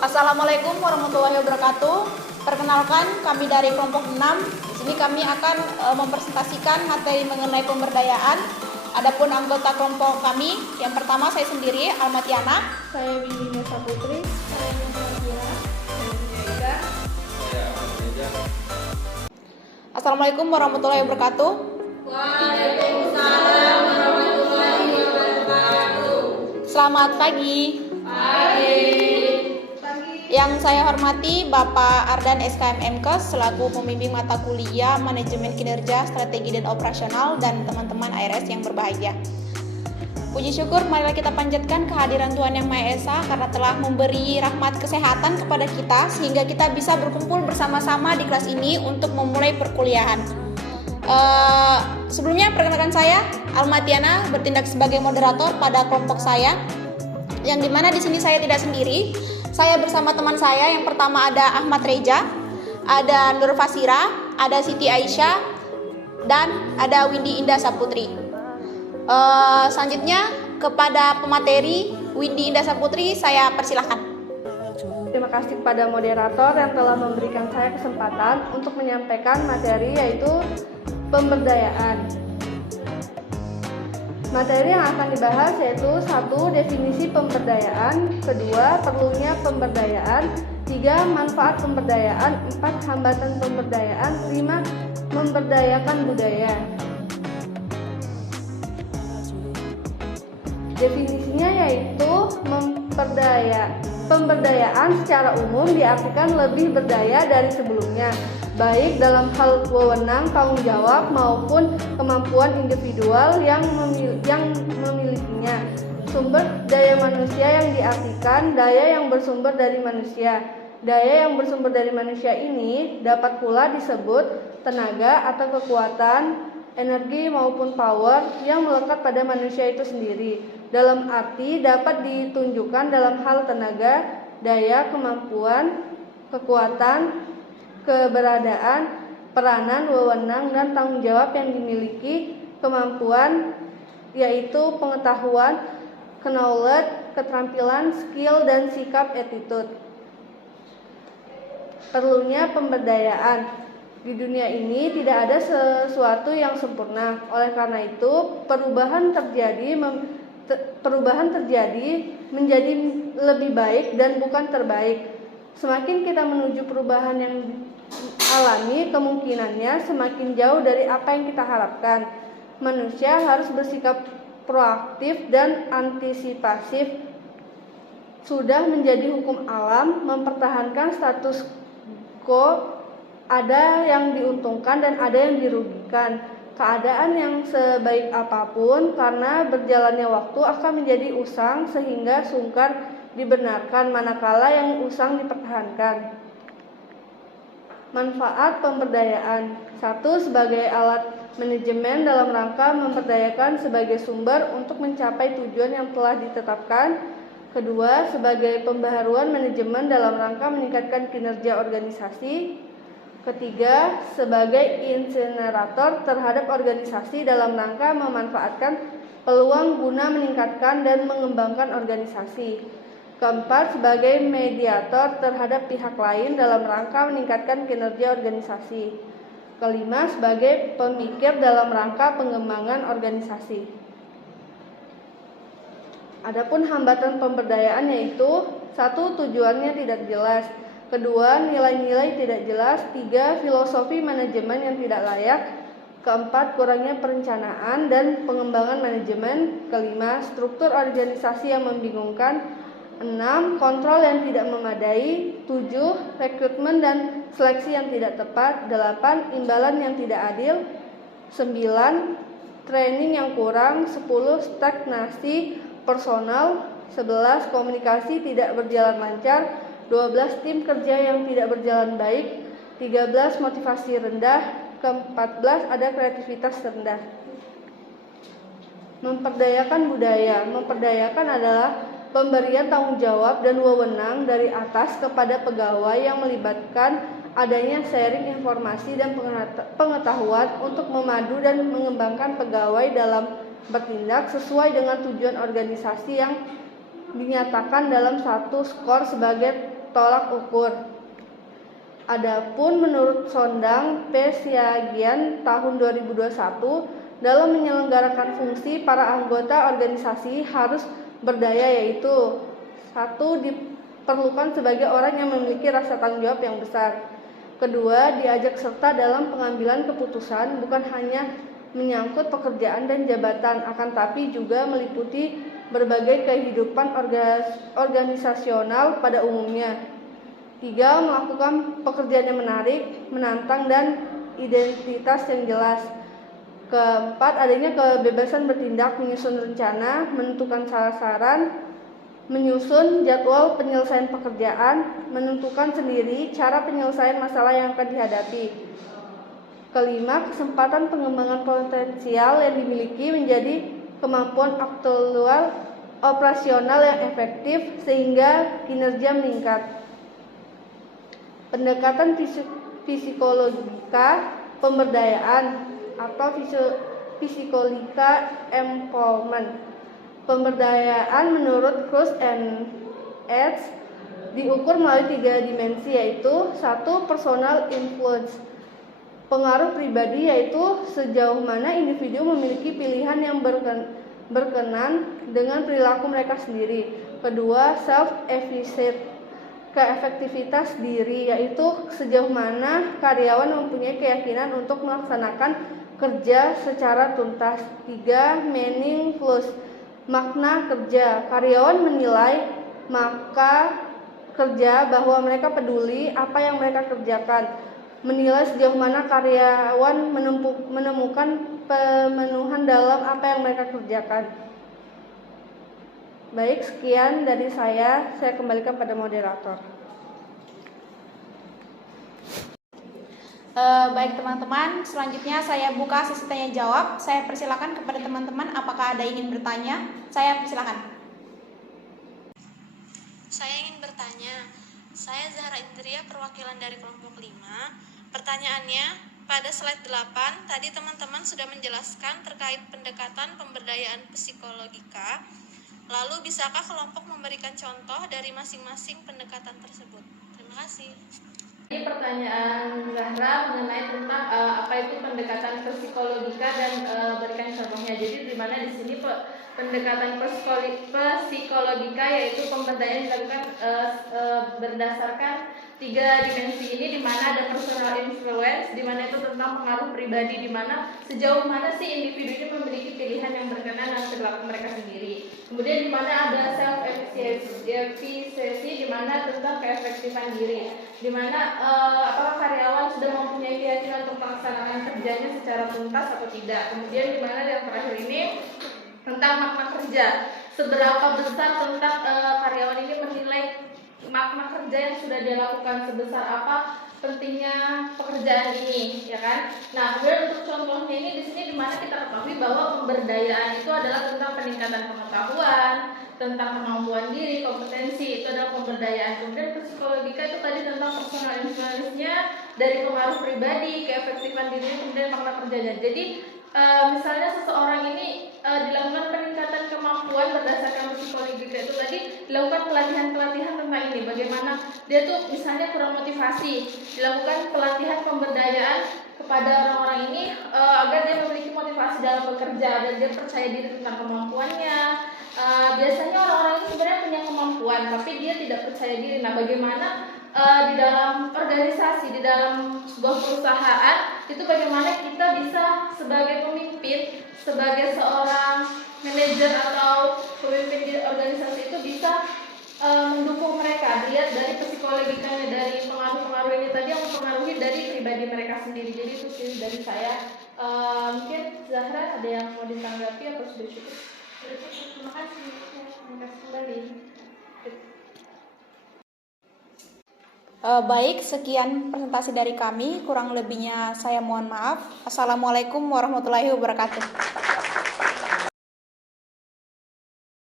Assalamualaikum warahmatullahi wabarakatuh. Perkenalkan, kami dari kelompok 6. Di sini kami akan mempresentasikan materi mengenai pemberdayaan. Adapun anggota kelompok kami, yang pertama saya sendiri, Almatiana. Saya Windy Nesa Putri. Saya Nurfazila. Saya Ida. Saya Ahmad. Assalamualaikum warahmatullahi wabarakatuh. Waalaikumsalam warahmatullahi wabarakatuh. Selamat pagi. Yang saya hormati Bapak Ardan SKM MKes selaku pembimbing mata kuliah Manajemen Kinerja, Strategi dan Operasional, dan teman-teman ARS yang berbahagia. Puji syukur marilah kita panjatkan kehadiran Tuhan Yang Maha Esa karena telah memberi rahmat kesehatan kepada kita sehingga kita bisa berkumpul bersama-sama di kelas ini untuk memulai perkuliahan. Sebelumnya perkenalkan saya Almatiana, bertindak sebagai moderator pada kelompok saya, yang dimana di sini saya tidak sendiri. Saya bersama teman saya, yang pertama ada Ahmad Reja, ada Nurfazila, ada Siti Aisyah, dan ada Windy Indah Saputri. Selanjutnya kepada pemateri Windy Indah Saputri, saya persilahkan. Terima kasih kepada moderator yang telah memberikan saya kesempatan untuk menyampaikan materi yaitu pemberdayaan. Materi yang akan dibahas yaitu 1. Definisi pemberdayaan, 2. Perlunya pemberdayaan, 3. Manfaat pemberdayaan, 4. Hambatan pemberdayaan, 5. Memberdayakan budaya. Definisinya yaitu pemberdayaan secara umum diartikan lebih berdaya dari sebelumnya, baik dalam hal wewenang, tanggung jawab maupun kemampuan individual yang memilikinya. Sumber daya manusia yang diartikan daya yang bersumber dari manusia. Daya yang bersumber dari manusia ini dapat pula disebut tenaga atau kekuatan, energi maupun power yang melekat pada manusia itu sendiri. Dalam arti dapat ditunjukkan dalam hal tenaga, daya, kemampuan, kekuatan, keberadaan, peranan, wewenang, dan tanggung jawab yang dimiliki. Kemampuan yaitu pengetahuan, knowledge, keterampilan, skill, dan sikap attitude. Perlunya pemberdayaan. Di dunia ini tidak ada sesuatu yang sempurna. Oleh karena itu, perubahan terjadi menjadi lebih baik dan bukan terbaik. Semakin kita menuju perubahan yang alami, kemungkinannya semakin jauh dari apa yang kita harapkan. Manusia harus bersikap proaktif dan antisipasif. Sudah menjadi hukum alam mempertahankan status quo. Ada yang diuntungkan dan ada yang dirugikan. Keadaan yang sebaik apapun karena berjalannya waktu akan menjadi usang sehingga sungkar dibenarkan, manakala yang usang dipertahankan. Manfaat pemberdayaan. 1. Sebagai alat manajemen dalam rangka memberdayakan sebagai sumber untuk mencapai tujuan yang telah ditetapkan. 2. Sebagai pembaharuan manajemen dalam rangka meningkatkan kinerja organisasi. 3. Sebagai insenerator terhadap organisasi dalam rangka memanfaatkan peluang guna meningkatkan dan mengembangkan organisasi. 4. Sebagai mediator terhadap pihak lain dalam rangka meningkatkan kinerja organisasi. 5. Sebagai pemikir dalam rangka pengembangan organisasi. Adapun hambatan pemberdayaan yaitu 1. Tujuannya tidak jelas. 2. Nilai-nilai tidak jelas. 3. Filosofi manajemen yang tidak layak. 4. Kurangnya perencanaan dan pengembangan manajemen. 5. Struktur organisasi yang membingungkan. 6. Kontrol yang tidak memadai. 7. Rekrutmen dan seleksi yang tidak tepat. 8. Imbalan yang tidak adil. 9. Training yang kurang. 10. Stagnasi personal. 11. Komunikasi tidak berjalan lancar. 12. Tim kerja yang tidak berjalan baik. 13. Motivasi rendah. 14. Ada kreativitas rendah. Memperdayakan budaya. Memperdayakan adalah pemberian tanggung jawab dan wewenang dari atas kepada pegawai yang melibatkan adanya sharing informasi dan pengetahuan untuk memadu dan mengembangkan pegawai dalam bertindak sesuai dengan tujuan organisasi yang dinyatakan dalam satu skor sebagai tolak ukur. Adapun menurut Sondang P. Siagian tahun 2021, dalam menyelenggarakan fungsi para anggota organisasi harus berdaya, yaitu 1. Diperlukan sebagai orang yang memiliki rasa tanggung jawab yang besar. 2. Diajak serta dalam pengambilan keputusan, bukan hanya menyangkut pekerjaan dan jabatan, akan tapi juga meliputi berbagai kehidupan organisasional pada umumnya. 3. Melakukan pekerjaan yang menarik, menantang, dan identitas yang jelas. 4. Adanya kebebasan bertindak, menyusun rencana, menentukan sasaran, menyusun jadwal penyelesaian pekerjaan, menentukan sendiri cara penyelesaian masalah yang akan dihadapi. 5. Kesempatan pengembangan potensial yang dimiliki menjadi kemampuan aktual operasional yang efektif sehingga kinerja meningkat. Pendekatan psikologika pemberdayaan atau psikologika empowerment. Pemberdayaan menurut Kruse and Edge diukur melalui 3 dimensi, yaitu 1. Personal influence, pengaruh pribadi, yaitu sejauh mana individu memiliki pilihan yang berkenan dengan perilaku mereka sendiri. 2. Self-efficacy, keefektivitas diri, yaitu sejauh mana karyawan mempunyai keyakinan untuk melaksanakan kerja secara tuntas. 3. Meaningfulness, makna kerja, karyawan menilai maka kerja bahwa mereka peduli apa yang mereka kerjakan, menilai sejauh mana karyawan menemukan pemenuhan dalam apa yang mereka kerjakan. Baik, sekian dari saya kembalikan pada moderator. Baik teman-teman, selanjutnya saya buka sesi tanya jawab. Saya persilakan kepada teman-teman apakah ada ingin bertanya. Saya persilakan. Saya ingin bertanya. Saya Zahra Indria, perwakilan dari kelompok 5. Pertanyaannya, pada slide 8 tadi teman-teman sudah menjelaskan terkait pendekatan pemberdayaan psikologika. Lalu bisakah kelompok memberikan contoh dari masing-masing pendekatan tersebut? Terima kasih. Ini pertanyaan Zahra mengenai tentang apa itu pendekatan psikologika dan berikan contohnya. Jadi di mana di sini pendekatan psikologika yaitu pemberdayaan dilakukan berdasarkan 3 dimensi ini, di mana ada personal influence, di mana itu tentang pengaruh pribadi, di mana sejauh mana sih individu ini memiliki pilihan yang berkenan dengan perilaku mereka sendiri. Kemudian di mana ada self efficacy, di mana tentang keefektifan diri, di mana apakah karyawan sudah mempunyai keyakinan untuk melaksanakan kerjanya secara tuntas atau tidak. Kemudian di mana yang terakhir ini tentang makna kerja, seberapa besar tentang karyawan ini menilai makna kerja yang sudah dia lakukan, sebesar apa pentingnya pekerjaan ini, ya kan? Nah, kemudian untuk contohnya ini di sini di mana kita ketahui bahwa pemberdayaan itu adalah tentang peningkatan pengetahuan, tentang kemampuan diri, kompetensi, itu adalah pemberdayaan. Kemudian psikologika itu tadi tentang personal influence-nya, dari pengaruh pribadi, keefektifan diri, kemudian makna kerjanya. Jadi misalnya seseorang ini dilakukan peningkatan kemampuan berdasarkan psikologika itu tadi, dilakukan pelatihan-pelatihan tentang ini, bagaimana dia tuh misalnya kurang motivasi, dilakukan pelatihan pemberdayaan kepada orang-orang ini agar dia memiliki motivasi dalam bekerja dan dia percaya diri tentang kemampuannya. Biasanya orang-orang ini sebenarnya punya kemampuan tapi dia tidak percaya diri. Nah, bagaimana di dalam organisasi, di dalam sebuah perusahaan itu bagaimana kita bisa sebagai pemimpin, sebagai seorang manajer atau pemimpin di organisasi itu bisa mendukung mereka, dilihat dari psikologikanya, dari pengaruh-pengaruh ini tadi yang mempengaruhi dari pribadi mereka sendiri. Jadi itu sih dari saya. Mungkin Zahra ada yang mau ditanggapi atau sudah cukup? Terima kasih. Terima kasih kembali. Baik, sekian presentasi dari kami. Kurang lebihnya saya mohon maaf. Assalamualaikum warahmatullahi wabarakatuh.